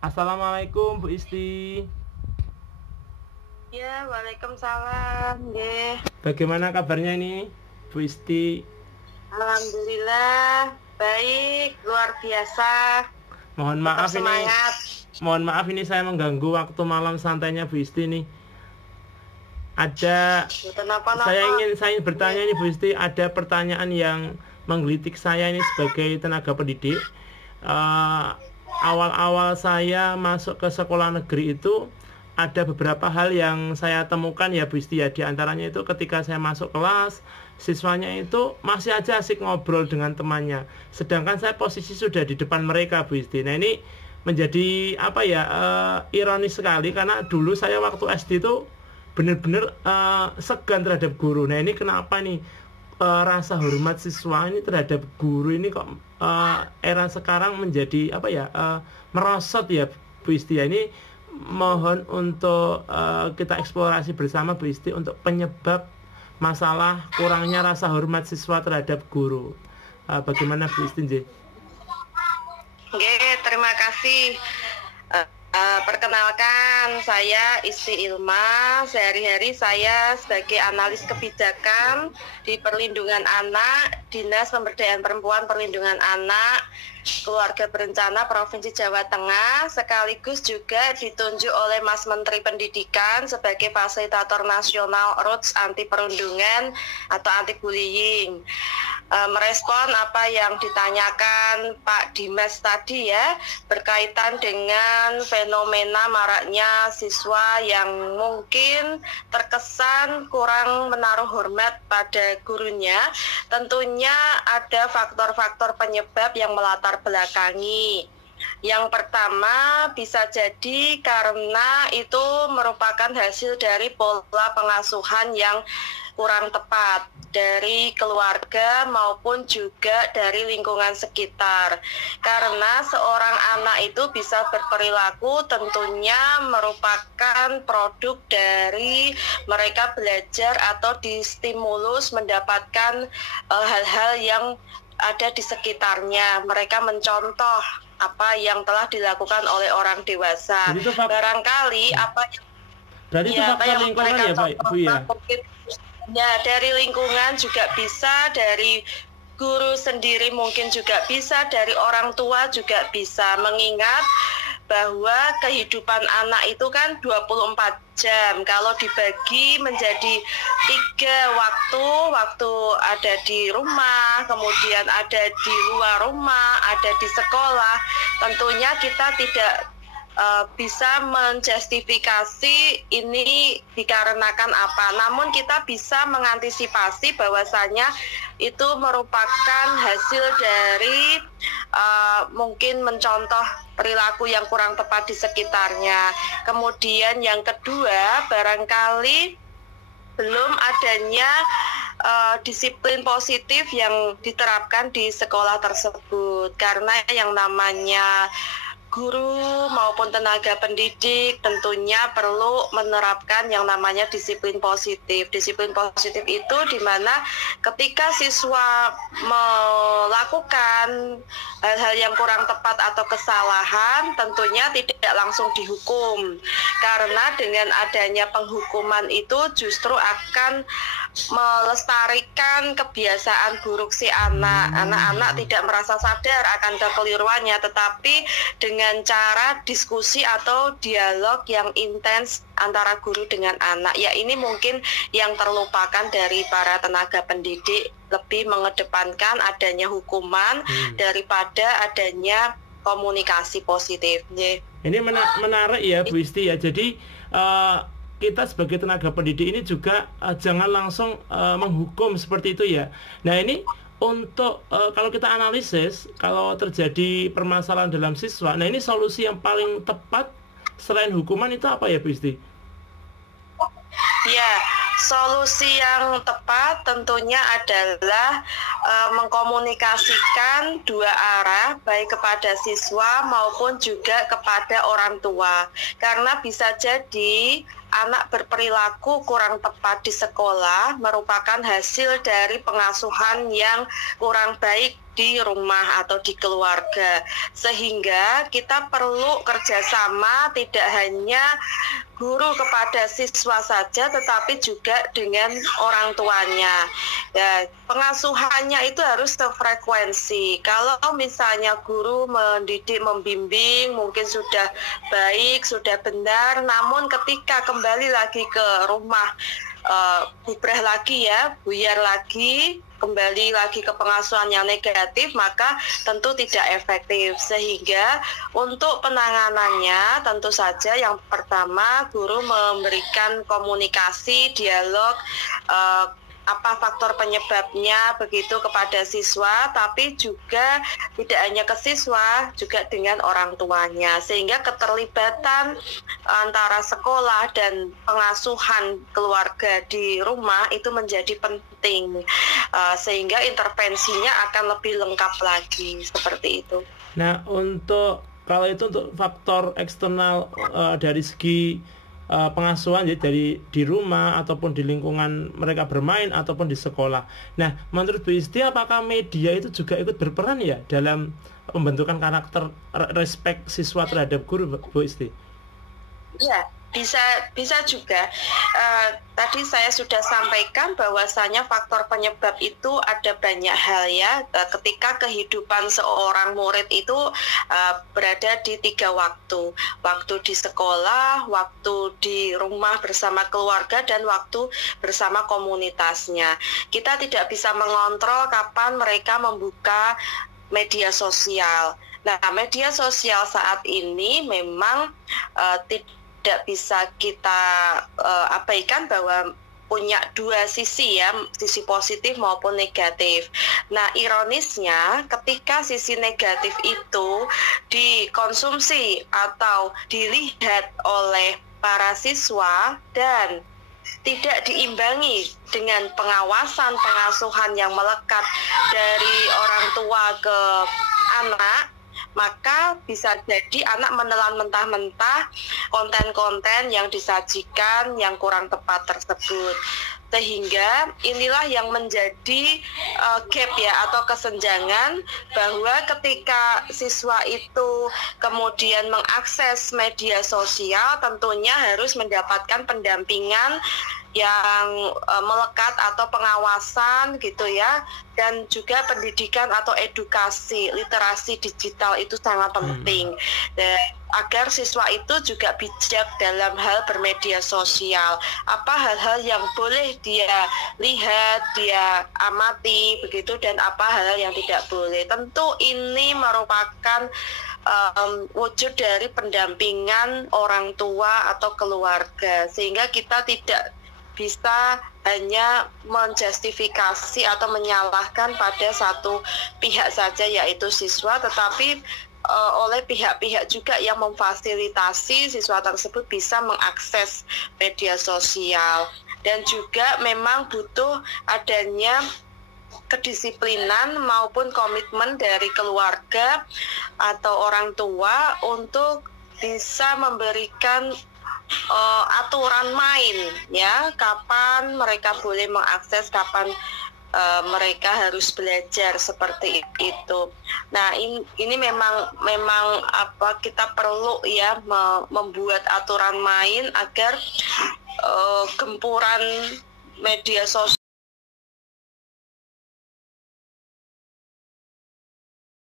Assalamualaikum Bu Isti. Ya, waalaikumsalam. Nggih. Bagaimana kabarnya ini Bu Isti? Alhamdulillah baik, luar biasa. Mohon Tetap maaf semangat. ini saya mengganggu waktu malam santainya Bu Isti nih. Saya ingin bertanya nih Bu Isti, ada pertanyaan yang menggelitik saya ini sebagai tenaga pendidik. Awal-awal saya masuk ke sekolah negeri itu ada beberapa hal yang saya temukan ya Bu Isti ya. Di antaranya itu ketika saya masuk kelas, siswanya itu masih aja asik ngobrol dengan temannya, sedangkan saya posisi sudah di depan mereka Bu Isti. Nah ini menjadi ironis sekali, karena dulu saya waktu SD itu benar-benar segan terhadap guru. Nah ini kenapa nih rasa hormat siswa ini terhadap guru ini kok era sekarang menjadi merosot ya Bu Isti ya. Ini mohon untuk kita eksplorasi bersama Bu Isti untuk penyebab masalah kurangnya rasa hormat siswa terhadap guru. Bagaimana Bu Isti? Oke, terima kasih. Perkenalkan, saya Isti Ilma. Sehari-hari saya sebagai analis kebijakan di Perlindungan Anak, Dinas Pemberdayaan Perempuan Perlindungan Anak, Keluarga Berencana Provinsi Jawa Tengah, sekaligus juga ditunjuk oleh Mas Menteri Pendidikan sebagai Fasilitator Nasional Roots Anti Perundungan atau Anti Bullying. Merespon apa yang ditanyakan Pak Dimas tadi ya, berkaitan dengan fenomena maraknya siswa yang mungkin terkesan kurang menaruh hormat pada gurunya. Tentunya ada faktor-faktor penyebab yang melatar belakangi. Yang pertama bisa jadi karena itu merupakan hasil dari pola pengasuhan yang kurang tepat dari keluarga maupun juga dari lingkungan sekitar. Karena seorang anak itu bisa berperilaku tentunya merupakan produk dari mereka belajar atau distimulus mendapatkan hal-hal yang ada di sekitarnya. Mereka mencontoh apa yang telah dilakukan oleh orang dewasa. Barangkali apa yang mereka contohkan mungkin ya dari lingkungan juga bisa, dari guru sendiri mungkin juga bisa, dari orang tua juga bisa, mengingat bahwa kehidupan anak itu kan 24 jam. Kalau dibagi menjadi 3 waktu ada di rumah, kemudian ada di luar rumah, ada di sekolah, tentunya kita tidak bisa menjustifikasi ini dikarenakan apa. Namun kita bisa mengantisipasi bahwasanya itu merupakan hasil dari mungkin mencontoh perilaku yang kurang tepat di sekitarnya. Kemudian yang kedua, barangkali belum adanya disiplin positif yang diterapkan di sekolah tersebut. Karena yang namanya guru maupun tenaga pendidik tentunya perlu menerapkan yang namanya disiplin positif. Disiplin positif itu di mana ketika siswa melakukan hal-hal yang kurang tepat atau kesalahan, tentunya tidak langsung dihukum. Karena dengan adanya penghukuman itu justru akan melestarikan kebiasaan buruk si anak. Anak-anak tidak merasa sadar akan kekeliruannya, tetapi dengan cara diskusi atau dialog yang intens antara guru dengan anak. Ya ini mungkin yang terlupakan dari para tenaga pendidik, lebih mengedepankan adanya hukuman daripada adanya komunikasi positif. Ini menarik ya Bu Isti ya. Jadi kita sebagai tenaga pendidik ini juga jangan langsung menghukum seperti itu ya. Nah ini untuk kalau kita analisis, kalau terjadi permasalahan dalam siswa, nah ini solusi yang paling tepat selain hukuman itu apa ya Bu Isti? Ya, solusi yang tepat tentunya adalah mengkomunikasikan dua arah, baik kepada siswa maupun juga kepada orang tua. Karena bisa jadi anak berperilaku kurang tepat di sekolah merupakan hasil dari pengasuhan yang kurang baik di rumah atau di keluarga. Sehingga kita perlu kerjasama tidak hanya guru kepada siswa saja, tetapi juga dengan orang tuanya. Ya, pengasuhannya itu harus sefrekuensi. Kalau misalnya guru mendidik, membimbing, mungkin sudah baik, sudah benar, namun ketika kembali lagi ke rumah, bubrah lagi ya, buyar lagi, kembali lagi ke pengasuhan yang negatif, maka tentu tidak efektif. Sehingga untuk penanganannya tentu saja yang pertama guru memberikan komunikasi, dialog, apa faktor penyebabnya begitu kepada siswa, tapi juga tidak hanya ke siswa, juga dengan orang tuanya, sehingga keterlibatan antara sekolah dan pengasuhan keluarga di rumah itu menjadi penting, sehingga intervensinya akan lebih lengkap lagi, seperti itu. Nah, kalau itu untuk faktor eksternal dari segi pengasuhan, jadi di rumah ataupun di lingkungan mereka bermain ataupun di sekolah. Nah, menurut Bu Isti, apakah media itu juga ikut berperan ya dalam pembentukan karakter respek siswa terhadap guru, Bu Isti? Iya, bisa juga. Tadi saya sudah sampaikan bahwasanya faktor penyebab itu ada banyak hal ya. Ketika kehidupan seorang murid itu berada di 3 waktu. Waktu di sekolah, waktu di rumah bersama keluarga, dan waktu bersama komunitasnya. Kita tidak bisa mengontrol kapan mereka membuka media sosial. Nah, media sosial saat ini memang tidak bisa kita abaikan bahwa punya 2 sisi ya, sisi positif maupun negatif. Nah, ironisnya ketika sisi negatif itu dikonsumsi atau dilihat oleh para siswa dan tidak diimbangi dengan pengawasan, pengasuhan yang melekat dari orang tua ke anak, maka bisa jadi anak menelan mentah-mentah konten-konten yang disajikan yang kurang tepat tersebut. Sehingga inilah yang menjadi gap ya, atau kesenjangan, bahwa ketika siswa itu kemudian mengakses media sosial, tentunya harus mendapatkan pendampingan yang melekat atau pengawasan gitu ya, dan juga pendidikan atau edukasi literasi digital itu sangat penting. Dan agar siswa itu juga bijak dalam hal bermedia sosial, apa hal-hal yang boleh dia lihat, dia amati begitu, dan apa hal-hal yang tidak boleh. Tentu ini merupakan wujud dari pendampingan orang tua atau keluarga, sehingga kita tidak bisa hanya menjustifikasi atau menyalahkan pada satu pihak saja, yaitu siswa, tetapi oleh pihak-pihak juga yang memfasilitasi siswa tersebut bisa mengakses media sosial. Dan juga memang butuh adanya kedisiplinan maupun komitmen dari keluarga atau orang tua untuk bisa memberikan aturan main ya, kapan mereka boleh mengakses, kapan mereka harus belajar, seperti itu. Nah, ini memang apa, kita perlu ya membuat aturan main agar gempuran media sosial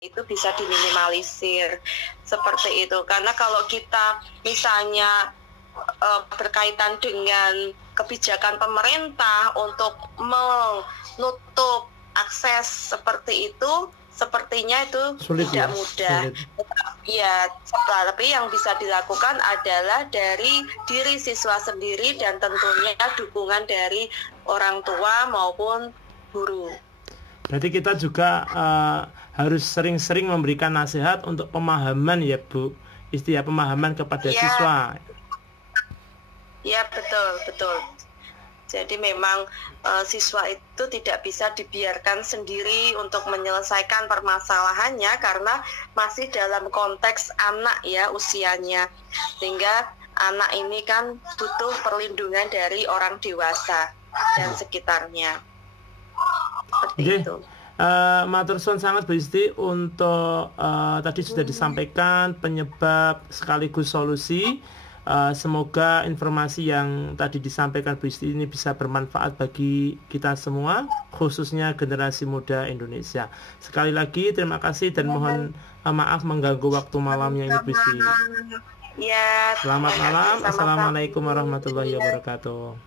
itu bisa diminimalisir, seperti itu. Karena kalau kita misalnya berkaitan dengan kebijakan pemerintah untuk menutup akses seperti itu, sepertinya itu sulit, tidak mudah. Ya, tapi yang bisa dilakukan adalah dari diri siswa sendiri dan tentunya dukungan dari orang tua maupun guru. Berarti kita juga harus sering-sering memberikan nasihat untuk pemahaman ya Bu Isti, pemahaman kepada siswa. Ya, betul. Jadi memang siswa itu tidak bisa dibiarkan sendiri untuk menyelesaikan permasalahannya, karena masih dalam konteks anak ya usianya. Sehingga anak ini kan butuh perlindungan dari orang dewasa dan sekitarnya. Seperti itu. Matur suwun sangat Bu Isti untuk tadi sudah disampaikan penyebab sekaligus solusi. Semoga informasi yang tadi disampaikan Bu Isti ini bisa bermanfaat bagi kita semua, khususnya generasi muda Indonesia. Sekali lagi terima kasih dan mohon maaf mengganggu waktu malamnya ini Bu Isti. Ya, Selamat malam. Assalamualaikum warahmatullahi wabarakatuh.